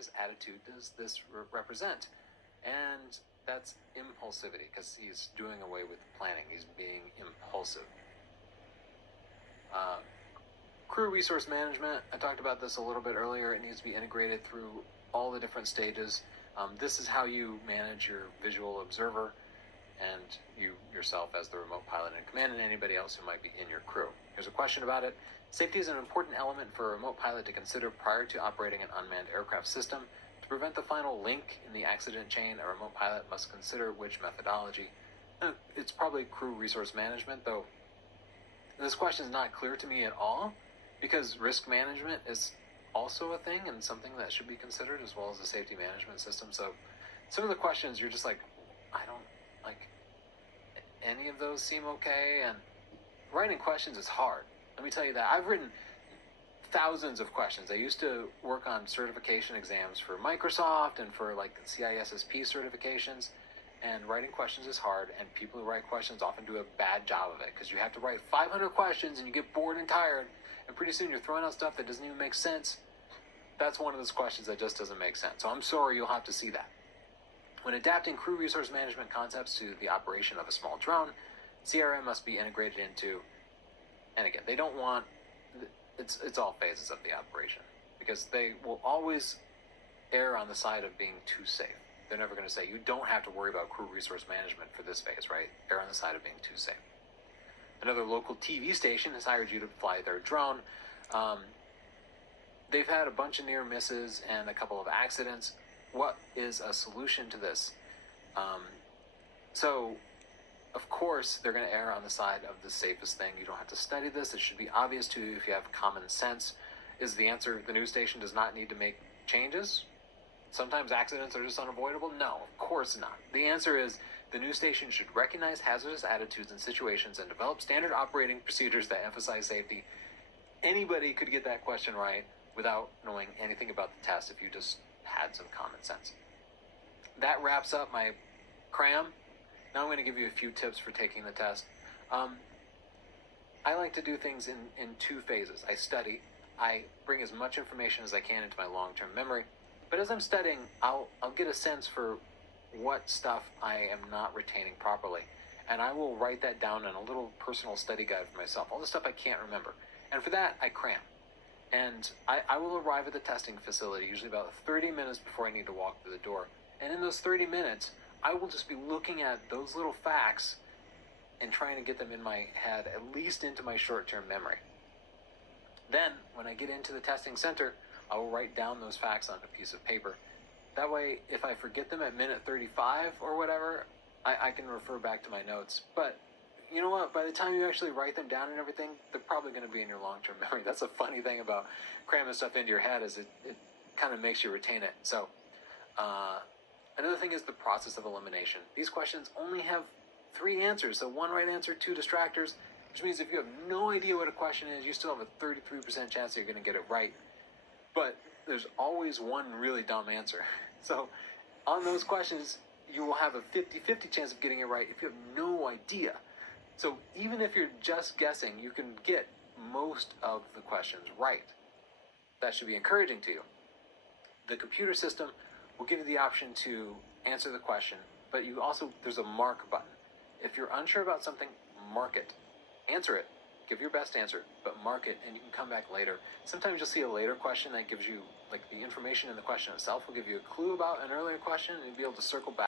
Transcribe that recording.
hazardous attitude does this represent? And that's impulsivity, because he's doing away with planning. He's being impulsive. Crew resource management, I talked about this a little bit earlier. It needs to be integrated through all the different stages. This is how you manage your visual observer and you yourself as the remote pilot in command, and anybody else who might be in your crew. Here's a question about it. Safety is an important element for a remote pilot to consider prior to operating an unmanned aircraft system. To prevent the final link in the accident chain, a remote pilot must consider which methodology. It's probably crew resource management, though this question is not clear to me at all, because risk management is also a thing and something that should be considered, as well as the safety management system. So some of the questions you're just like, I don't like any of those seem okay. And writing questions is hard. Let me tell you that. I've written thousands of questions. I used to work on certification exams for Microsoft and for like CISSP certifications, and writing questions is hard, and people who write questions often do a bad job of it, because you have to write 500 questions and you get bored and tired, and pretty soon you're throwing out stuff that doesn't even make sense. That's one of those questions that just doesn't make sense. So I'm sorry, you'll have to see that. When adapting crew resource management concepts to the operation of a small drone, CRM must be integrated into, and again, they don't want, it's all phases of the operation, because they will always err on the side of being too safe. They're never going to say, you don't have to worry about crew resource management for this phase, right? Err on the side of being too safe. Another local TV station has hired you to fly their drone. They've had a bunch of near misses and a couple of accidents. What is a solution to this? So, of course, they're going to err on the side of the safest thing. You don't have to study this. It should be obvious to you if you have common sense. Is the answer the news station does not need to make changes? Sometimes accidents are just unavoidable? No, of course not. The answer is the news station should recognize hazardous attitudes and situations and develop standard operating procedures that emphasize safety. Anybody could get that question right without knowing anything about the test if you just had some common sense. That wraps up my cram. Now I'm going to give you a few tips for taking the test. I like to do things in two phases. I study. I bring as much information as I can into my long-term memory. But as I'm studying, I'll get a sense for what stuff I am not retaining properly. And I will write that down in a little personal study guide for myself. All the stuff I can't remember. And for that, I cram. And I will arrive at the testing facility usually about 30 minutes before I need to walk through the door. And in those 30 minutes, I will just be looking at those little facts and trying to get them in my head, at least into my short-term memory. Then, when I get into the testing center, I will write down those facts on a piece of paper. That way, if I forget them at minute 35 or whatever, I can refer back to my notes. But you know what? By the time you actually write them down and everything, they're probably going to be in your long-term memory. That's a funny thing about cramming stuff into your head, is it kind of makes you retain it. So, another thing is the process of elimination. These questions only have 3 answers, so 1 right answer, 2 distractors, which means if you have no idea what a question is, you still have a 33% chance that you're going to get it right. But there's always one really dumb answer. So on those questions, you will have a 50-50 chance of getting it right if you have no idea. So even if you're just guessing, you can get most of the questions right. That should be encouraging to you. The computer system will give you the option to answer the question, but there's a mark button. If you're unsure about something, mark it. Answer it. Give your best answer, but mark it, and you can come back later. Sometimes you'll see a later question that gives you, like, the information in the question itself will give you a clue about an earlier question, and you'll be able to circle back.